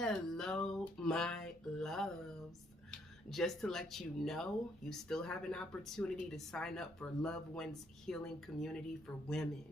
Hello, my loves. Just to let you know, you still have an opportunity to sign up for Lovewins Healing Community for Women.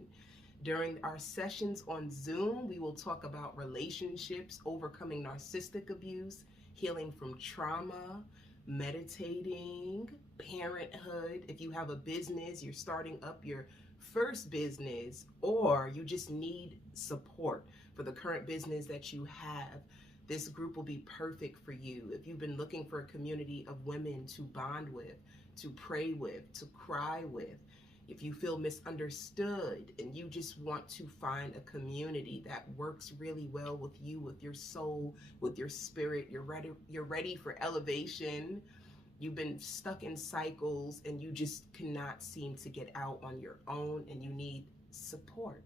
During our sessions on Zoom, we will talk about relationships, overcoming narcissistic abuse, healing from trauma, meditating, parenthood. If you have a business, you're starting up your first business, or you just need support for the current business that you have, this group will be perfect for you. If you've been looking for a community of women to bond with, to pray with, to cry with, if you feel misunderstood and you just want to find a community that works really well with you, with your soul, with your spirit, you're ready for elevation. You've been stuck in cycles and you just cannot seem to get out on your own and you need support.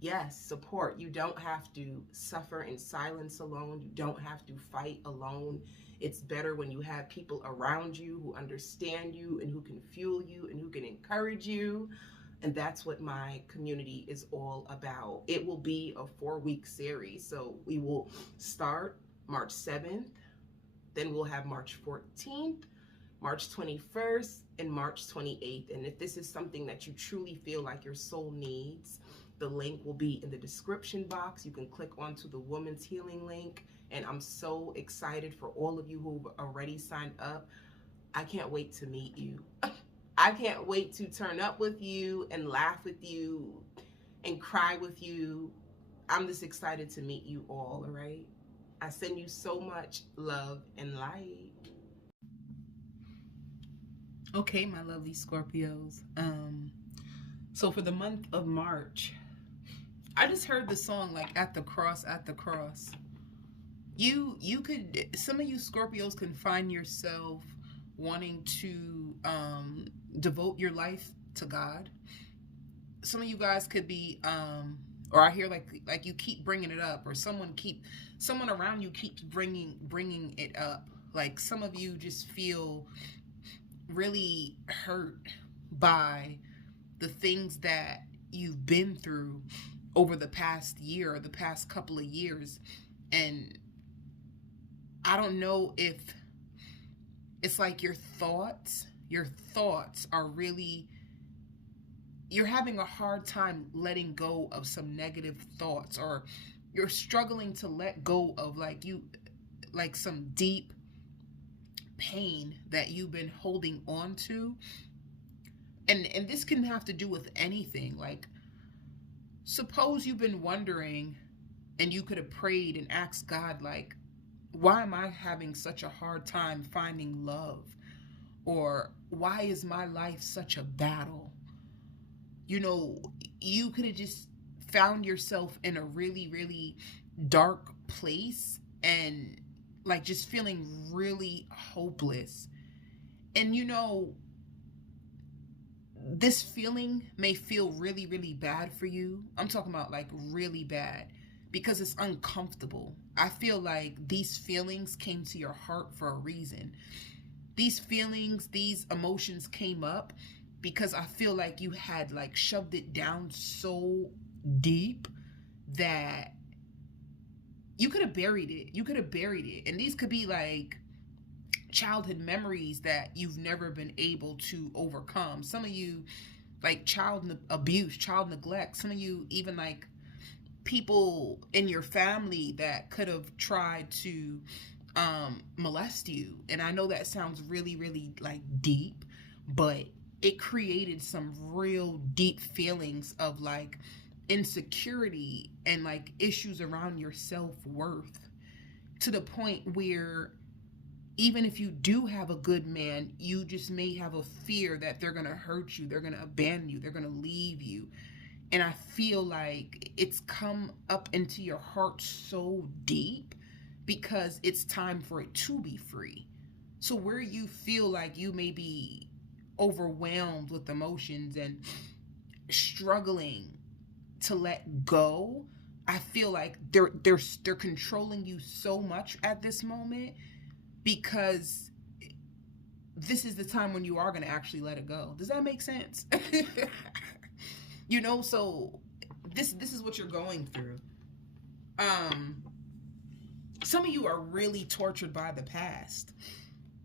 Yes, support. You don't have to suffer in silence alone. You don't have to fight alone. It's better when you have people around you who understand you and who can fuel you and who can encourage you. And that's what my community is all about. It will be a 4-week series. So we will start March 7th, then we'll have March 14th, March 21st, and March 28th. And if this is something that you truly feel like your soul needs, the link will be in the description box. You can click onto the Women's Healing link. And I'm so excited for all of you who've already signed up. I can't wait to meet you. I can't wait to turn up with you and laugh with you and cry with you. I'm just excited to meet you all right? I send you so much love and light. Okay, my lovely Scorpios. So for the month of March, I just heard the song like at the cross. You could, some of you Scorpios can find yourself wanting to devote your life to God. Some of you guys could be or I hear like you keep bringing it up, or someone around you keeps bringing it up. Like some of you just feel really hurt by the things that you've been through over the past year or the past couple of years. And I don't know if it's like your thoughts are really, you're having a hard time letting go of some negative thoughts, or you're struggling to let go of like some deep pain that you've been holding on to. And this can have to do with anything. Like, suppose you've been wondering and you could have prayed and asked God, like, why am I having such a hard time finding love? Or why is my life such a battle? You know, you could have just found yourself in a really, really dark place and like just feeling really hopeless. And you know, this feeling may feel really, really bad for you. I'm talking about like really bad because it's uncomfortable. I feel like these feelings came to your heart for a reason. These feelings, these emotions came up because I feel like you had like shoved it down so deep that you could have buried it. And these could be like childhood memories that you've never been able to overcome. Some of you like child abuse, child neglect. Some of you even like people in your family that could have tried to molest you. And I know that sounds really, really like deep, but it created some real deep feelings of like insecurity and like issues around your self-worth, to the point where even if you do have a good man, you just may have a fear that they're going to hurt you, they're going to abandon you, they're going to leave you. And I feel like it's come up into your heart so deep because it's time for it to be free. So where you feel like you may be overwhelmed with emotions and struggling to let go, I feel like they're controlling you so much at this moment, because this is the time when you are going to actually let it go. Does that make sense? You know, so this is what you're going through. Some of you are really tortured by the past,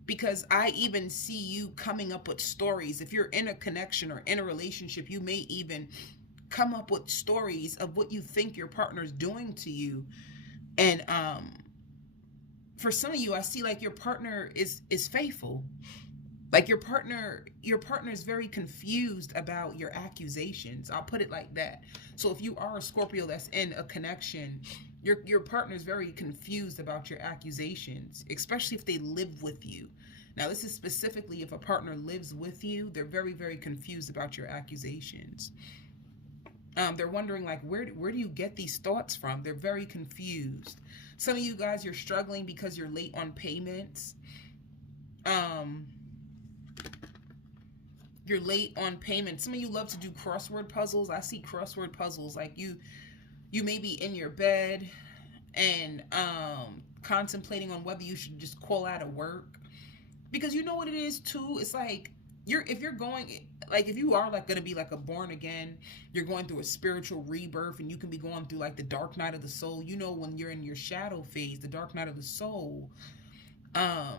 because I even see you coming up with stories. If you're in a connection or in a relationship, you may even come up with stories of what you think your partner's doing to you. And for some of you, I see like your partner is faithful. Like your partner is very confused about your accusations. I'll put it like that. So if you are a Scorpio that's in a connection, your partner is very confused about your accusations, especially if they live with you. Now, this is specifically if a partner lives with you, they're very, very confused about your accusations. They're wondering, like, where do you get these thoughts from? They're very confused. Some of you guys, you're struggling because you're late on payments. You're late on payments. Some of you love to do crossword puzzles. I see crossword puzzles. Like you may be in your bed and contemplating on whether you should just call out of work. Because you know what it is too? It's like if you are like gonna be like a born again, you're going through a spiritual rebirth, and you can be going through like the dark night of the soul. You know, when you're in your shadow phase, the dark night of the soul, a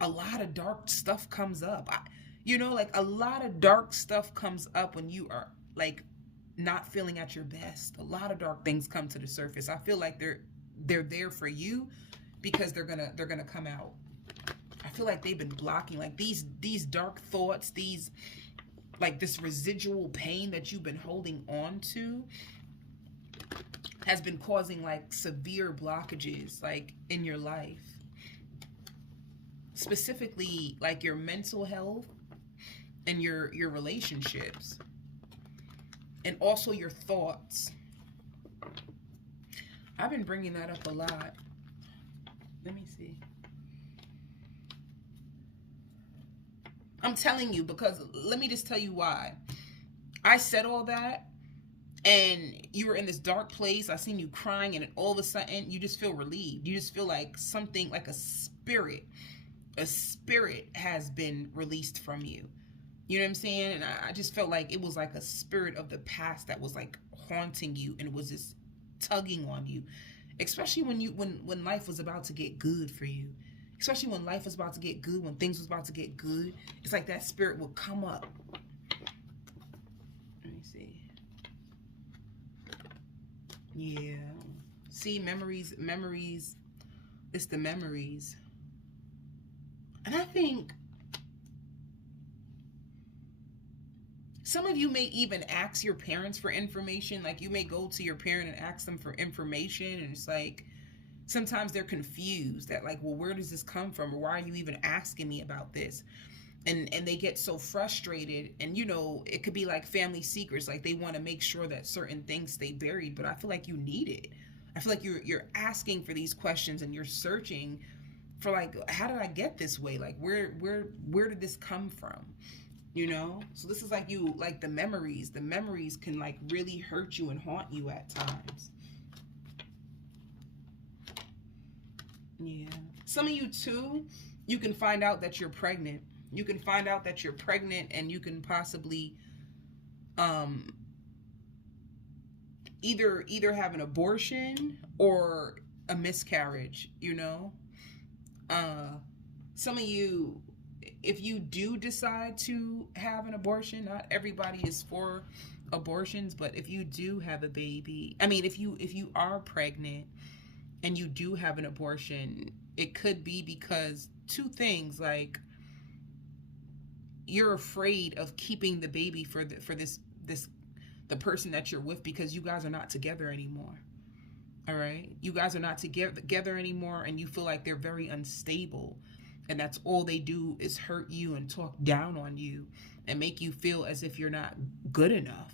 lot of dark stuff comes up. Like a lot of dark stuff comes up when you are like not feeling at your best. A lot of dark things come to the surface. I feel like they're there for you because they're gonna come out. I feel like they've been blocking, like these dark thoughts, these like this residual pain that you've been holding on to has been causing like severe blockages like in your life. Specifically like your mental health and your relationships, and also your thoughts. I've been bringing that up a lot. Let me see. I'm telling you, because let me just tell you why. I said all that, and you were in this dark place. I seen you crying, and then all of a sudden, you just feel relieved. You just feel like something, like a spirit has been released from you. You know what I'm saying? And I just felt like it was like a spirit of the past that was like haunting you, and it was just tugging on you. Especially when life was about to get good for you. Especially when life was about to get good, when things was about to get good. It's like that spirit will come up. Let me see. Yeah. See, memories. It's the memories. And I think some of you may even ask your parents for information. Like you may go to your parent and ask them for information, and it's like sometimes they're confused that like, well, where does this come from? Or why are you even asking me about this? And they get so frustrated, and it could be like family secrets. Like they want to make sure that certain things stay buried, but I feel like you need it. I feel like you're asking for these questions, and you're searching for like, how did I get this way? Like where did this come from? So this is like the memories can like really hurt you and haunt you at times. Yeah. Some of you too, you can find out that you're pregnant. You can find out that you're pregnant, and you can possibly either have an abortion or a miscarriage, Some of you, if you do decide to have an abortion, not everybody is for abortions, but if you do have a baby, if you are pregnant and you do have an abortion, it could be because two things, like you're afraid of keeping the baby for the person that you're with, because you guys are not together anymore. All right, you guys are not together anymore, and you feel like they're very unstable, and that's all they do is hurt you and talk down on you and make you feel as if you're not good enough.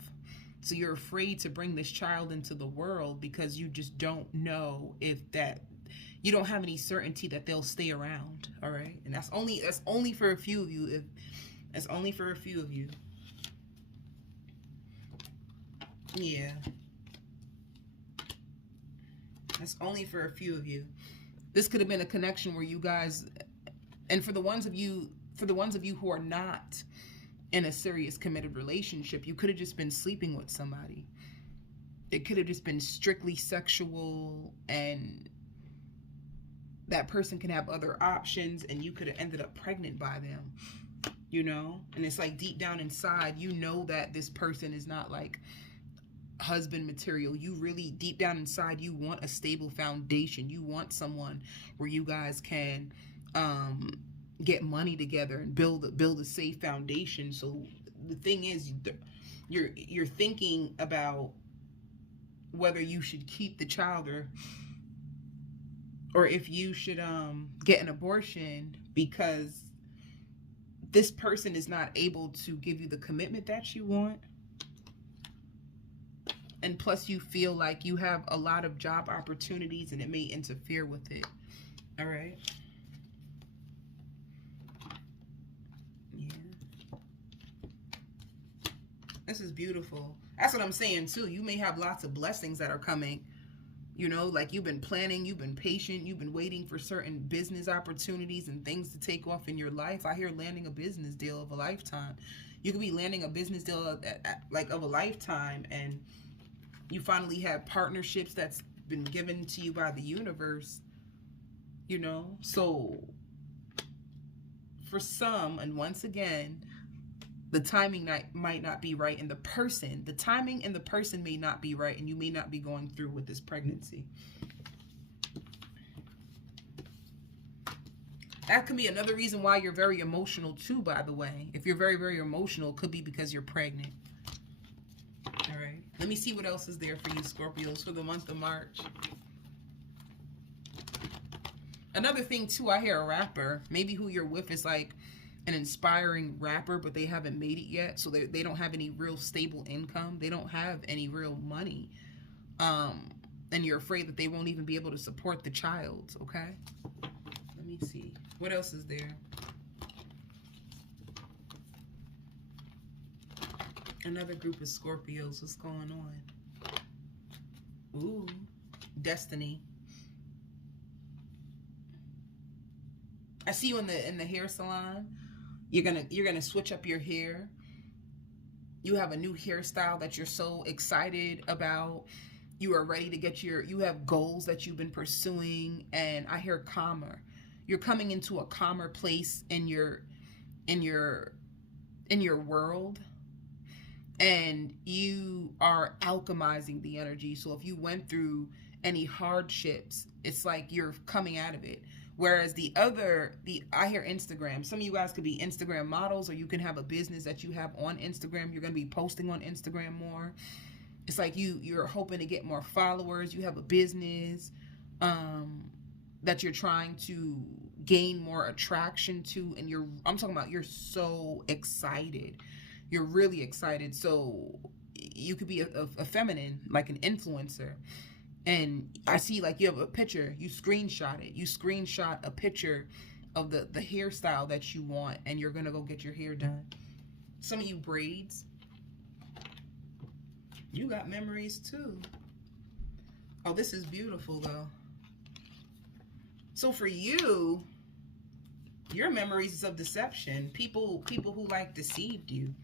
So you're afraid to bring this child into the world because you just don't know you don't have any certainty that they'll stay around. All right, and that's only for a few of you. That's only for a few of you. Yeah. That's only for a few of you. This could have been a connection where you guys, and for the ones of you who are not in a serious committed relationship, you could have just been sleeping with somebody. It could have just been strictly sexual, and that person can have other options, and you could have ended up pregnant by them, you know? And it's like deep down inside, you know that this person is not like husband material. You really, deep down inside, you want a stable foundation. You want someone where you guys can get money together and build a safe foundation. So the thing is, you're thinking about whether you should keep the child or if you should get an abortion, because this person is not able to give you the commitment that you want. And plus you feel like you have a lot of job opportunities and it may interfere with it. All right. Yeah. This is beautiful. That's what I'm saying too. You may have lots of blessings that are coming. You know, like you've been planning, you've been patient, you've been waiting for certain business opportunities and things to take off in your life. I hear landing a business deal of a lifetime. You could be landing a business deal of a lifetime, and you finally have partnerships that's been given to you by the universe, you know? So for some, and once again, the timing might not be right, and the timing and the person may not be right, and you may not be going through with this pregnancy. That could be another reason why you're very emotional too, by the way. If you're very, very emotional, it could be because you're pregnant. All right. Let me see what else is there for you, Scorpios, for the month of March. Another thing too, I hear a rapper. Maybe who you're with is like an inspiring rapper, but they haven't made it yet, so they don't have any real stable income. They don't have any real money, and you're afraid that they won't even be able to support the child. Okay, let me see what else is there. Another group of Scorpios. What's going on? Ooh, destiny. I see you in the hair salon. You're gonna switch up your hair. You have a new hairstyle that you're so excited about. You are ready to get you have goals that you've been pursuing, and I hear calmer. You're coming into a calmer place in your world, and you are alchemizing the energy. So if you went through any hardships, it's like you're coming out of it. Whereas I hear Instagram. Some of you guys could be Instagram models, or you can have a business that you have on Instagram. You're going to be posting on Instagram more. It's like you're hoping to get more followers. You have a business that you're trying to gain more attraction to. And I'm talking about you're so excited. You're really excited. So you could be a feminine, like an influencer. And I see like you have a picture, you screenshot it. You screenshot a picture of the hairstyle that you want, and you're going to go get your hair done. Some of you braids. You got memories too. Oh, this is beautiful though. So for you, your memories is of deception. People who like deceived you.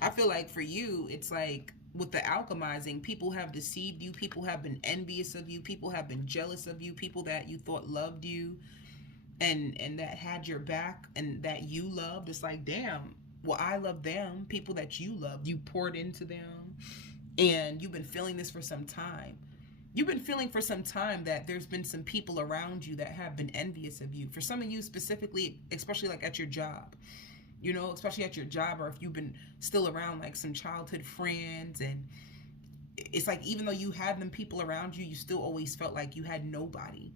I feel like for you, it's like with the alchemizing, people have deceived you. People have been envious of you. People have been jealous of you. People that you thought loved you and that had your back and that you loved. It's like, damn, well, I love them. People that you loved, you poured into them, and you've been feeling this for some time. You've been feeling for some time that there's been some people around you that have been envious of you. For some of you specifically, especially like at your job. You know, especially at your job, or if you've been still around like some childhood friends, and it's like even though you had them people around you, you still always felt like you had nobody.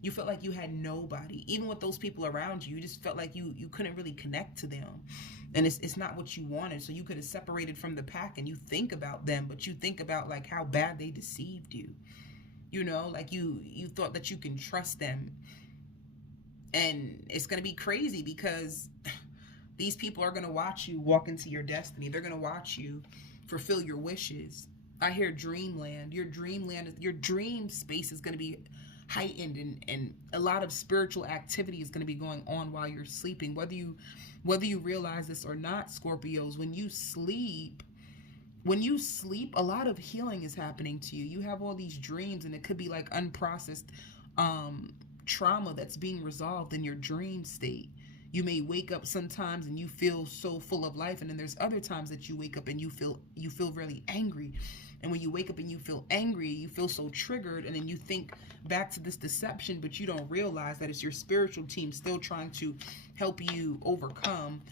You felt like you had nobody. Even with those people around you, you just felt like you couldn't really connect to them. And it's not what you wanted. So you could have separated from the pack, and you think about them, but you think about like how bad they deceived you. You know, like you thought that you can trust them. And it's going to be crazy because these people are going to watch you walk into your destiny. They're going to watch you fulfill your wishes. I hear dreamland. Your dream space is going to be heightened, and a lot of spiritual activity is going to be going on while you're sleeping. Whether you realize this or not, Scorpios, when you sleep, a lot of healing is happening to you. You have all these dreams, and it could be like unprocessed trauma that's being resolved in your dream state. You may wake up sometimes and you feel so full of life, and then there's other times that you wake up and you feel really angry. And when you wake up and you feel angry, you feel so triggered, and then you think back to this deception, but you don't realize that it's your spiritual team still trying to help you overcome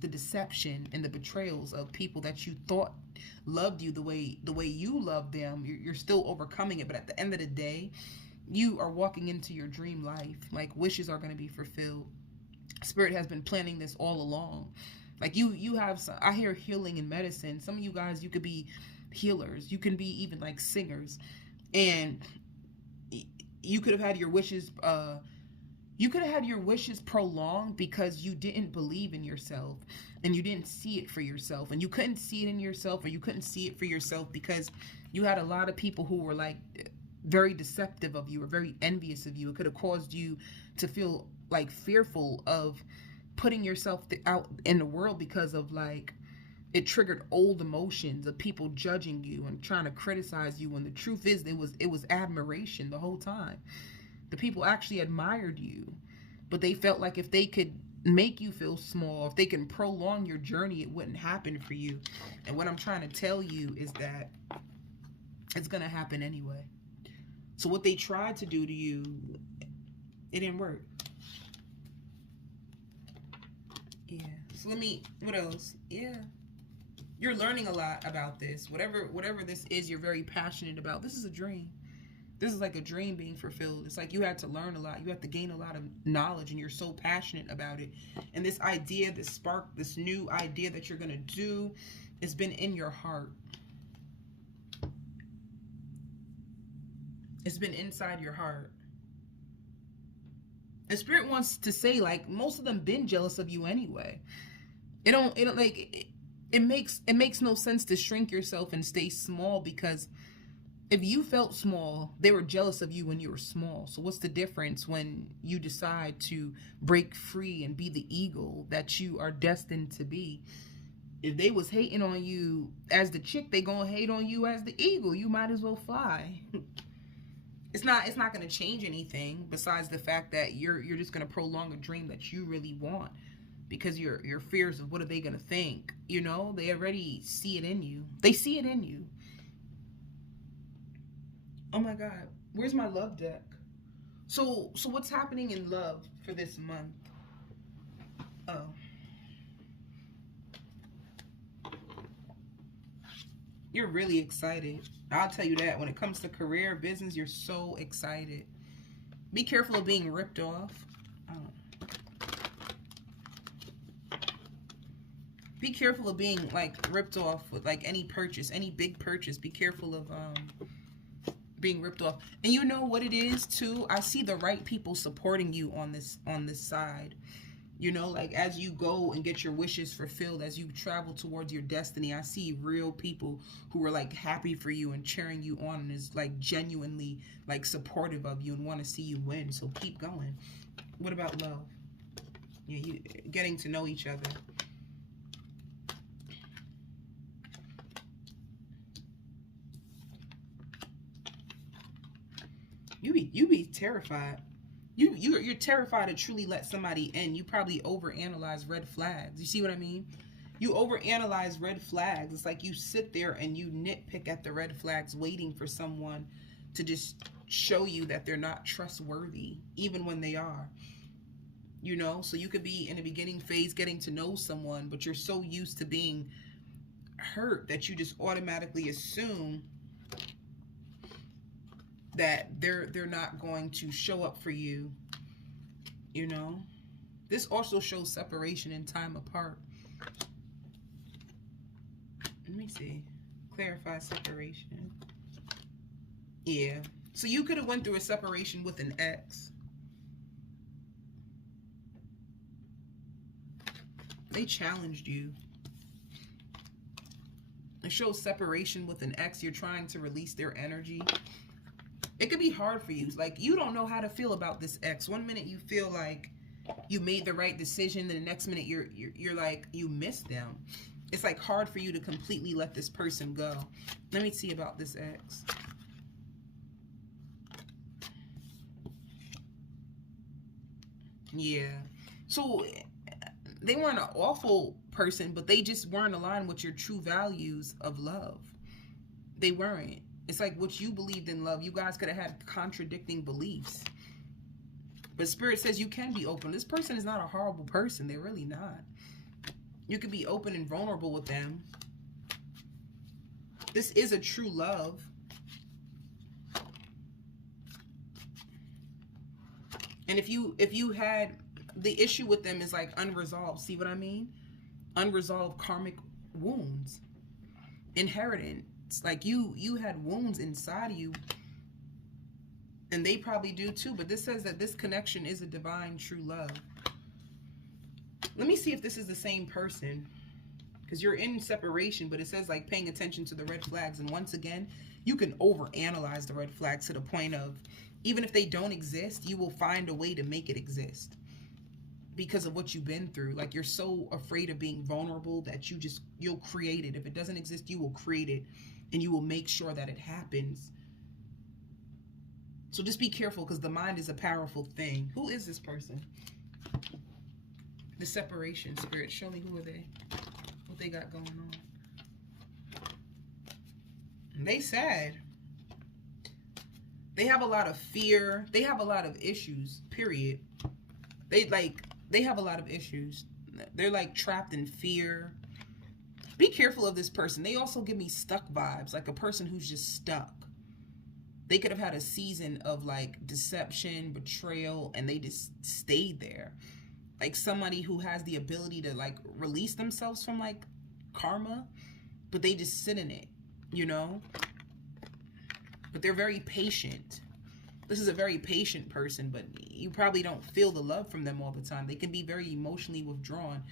the deception and the betrayals of people that you thought loved you the way you love them. You're still overcoming it, but at the end of the day, you are walking into your dream life. Like, wishes are going to be fulfilled. Spirit has been planning this all along. Like, you have some, I hear healing in medicine. Some of you guys, you could be healers. You can be even like singers, and you could have had your wishes prolonged because you didn't believe in yourself and you didn't see it for yourself, and you couldn't see it in yourself, or you couldn't see it for yourself because you had a lot of people who were like very deceptive of you or very envious of you. It could have caused you to feel like fearful of putting yourself out in the world because of like, it triggered old emotions of people judging you and trying to criticize you, when the truth is it was admiration the whole time. The people actually admired you, but they felt like if they could make you feel small, if they can prolong your journey, it wouldn't happen for you. And what I'm trying to tell you is that it's gonna happen anyway. So what they tried to do to you, it didn't work. Yeah. So what else? Yeah. You're learning a lot about this. Whatever this is you're very passionate about. This is a dream. This is like a dream being fulfilled. It's like you had to learn a lot. You have to gain a lot of knowledge, and you're so passionate about it. And this idea, this spark, this new idea that you're going to do, it's been in your heart. It's been inside your heart. And Spirit wants to say, like, most of them been jealous of you anyway. It makes no sense to shrink yourself and stay small, because if you felt small, they were jealous of you when you were small. So what's the difference when you decide to break free and be the eagle that you are destined to be? If they was hating on you as the chick, they gonna hate on you as the eagle. You might as well fly. It's not gonna change anything besides the fact that you're just gonna prolong a dream that you really want, because your fears of what are they gonna think, you know, they already see it in you. They see it in you. Oh my God, where's my love deck? So what's happening in love for this month? Oh. You're really excited. I'll tell you that. When it comes to career, business, you're so excited. Be careful of being ripped off. Be careful of being like ripped off with like any purchase, any big purchase. Be careful of being ripped off. And you know what it is too? I see the right people supporting you on this side. You know, like as you go and get your wishes fulfilled, as you travel towards your destiny, I see real people who are like happy for you and cheering you on, and is like genuinely like supportive of you and want to see you win. So keep going. What about love? Yeah, you getting to know each other. You be terrified. You're terrified to truly let somebody in. You probably overanalyze red flags. You see what I mean? You overanalyze red flags. It's like you sit there and you nitpick at the red flags, waiting for someone to just show you that they're not trustworthy, even when they are. You know, so you could be in the beginning phase getting to know someone, but you're so used to being hurt that you just automatically assume that they're not going to show up for you. You know, this also shows separation and time apart. Let me see. Clarify separation. Yeah. So you could have went through a separation with an ex. They challenged you. It shows separation with an ex. You're trying to release their energy. It could be hard for you. Like, you don't know how to feel about this ex. One minute you feel like you made the right decision, then the next minute you're like, you miss them. It's like hard for you to completely let this person go. Let me see about this ex. Yeah. So they weren't an awful person, but they just weren't aligned with your true values of love. They weren't. It's like what you believed in love. You guys could have had contradicting beliefs. But Spirit says you can be open. This person is not a horrible person. They're really not. You can be open and vulnerable with them. This is a true love. And if you had the issue with them is like unresolved. See what I mean? Unresolved karmic wounds. Inheritance. Like you had wounds inside of you. And they probably do too. But this says that this connection is a divine true love. Let me see if this is the same person. Because you're in separation, but it says like paying attention to the red flags. And once again, you can overanalyze the red flags to the point of, even if they don't exist, you will find a way to make it exist. Because of what you've been through. Like you're so afraid of being vulnerable that you'll create it. If it doesn't exist, you will create it. And you will make sure that it happens. So just be careful, because the mind is a powerful thing. Who is this person? The separation spirit. Show me, who are they? What they got going on? And they sad. They have a lot of fear. They have a lot of issues, period. They have a lot of issues. They're like trapped in fear. Be careful of this person. They also give me stuck vibes, like a person who's just stuck. They could have had a season of like deception, betrayal, and they just stayed there. Like somebody who has the ability to like release themselves from like karma, but they just sit in it, you know? But they're very patient. This is a very patient person, but you probably don't feel the love from them all the time. They can be very emotionally withdrawn.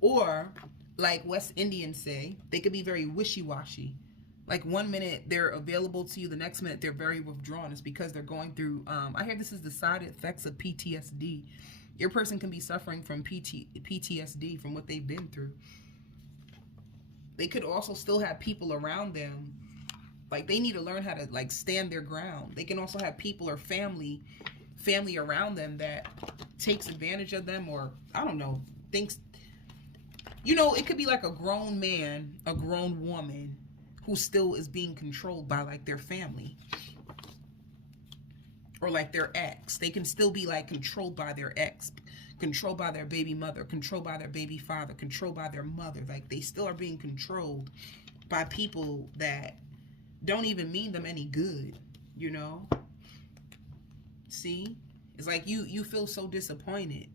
Or, like West Indians say, they could be very wishy-washy. Like 1 minute they're available to you, the next minute they're very withdrawn. It's because they're going through, I hear this is the side effects of PTSD. Your person can be suffering from PTSD from what they've been through. They could also still have people around them. Like they need to learn how to like stand their ground. They can also have people or family around them that takes advantage of them, or I don't know, thinks, you know, it could be like a grown man, a grown woman who still is being controlled by like their family or like their ex. They can still be like controlled by their ex, controlled by their baby mother, controlled by their baby father, controlled by their mother. Like they still are being controlled by people that don't even mean them any good, you know? See? It's like you feel so disappointed.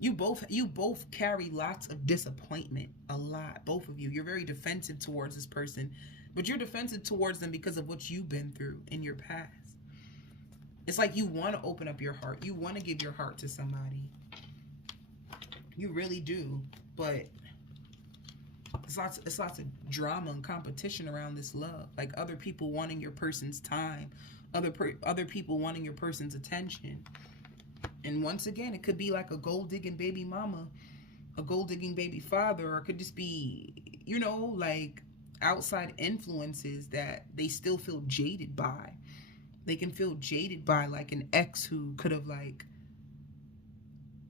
You both carry lots of disappointment, a lot, both of you. You're very defensive towards this person, but you're defensive towards them because of what you've been through in your past. It's like you want to open up your heart. You want to give your heart to somebody. You really do, but it's lots of drama and competition around this love. Like other people wanting your person's time, other people wanting your person's attention. And once again, it could be like a gold-digging baby mama, a gold-digging baby father, or it could just be, you know, like outside influences that they still feel jaded by. They can feel jaded by like an ex who could have like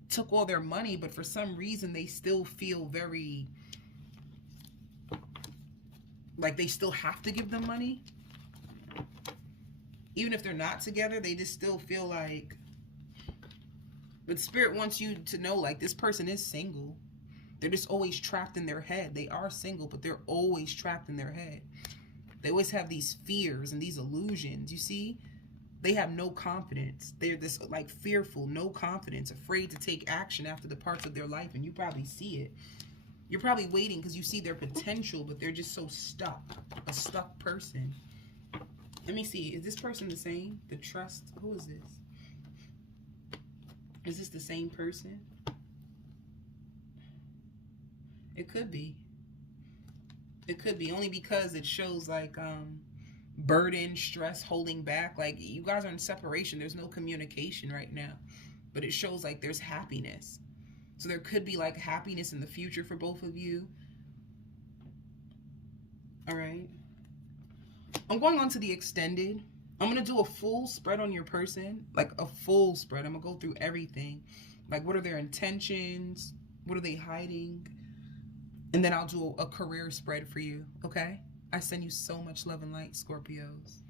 took all their money, but for some reason they still feel very like they still have to give them money. Even if they're not together, they just still feel like. But Spirit wants you to know, like, this person is single. They're just always trapped in their head. They are single, but they're always trapped in their head. They always have these fears and these illusions. You see? They have no confidence. They're this, like, fearful, no confidence, afraid to take action after the parts of their life, and you probably see it. You're probably waiting because you see their potential, but they're just so stuck. A stuck person. Let me see. Is this person the same? The trust? Who is this? Is this the same person? It could be. It could be. Only because it shows like burden, stress, holding back. Like you guys are in separation. There's no communication right now. But it shows like there's happiness. So there could be like happiness in the future for both of you. All right. I'm going on to the extended. I'm going to do a full spread on your person, like a full spread. I'm going to go through everything. Like, what are their intentions? What are they hiding? And then I'll do a career spread for you, okay? I send you so much love and light, Scorpios.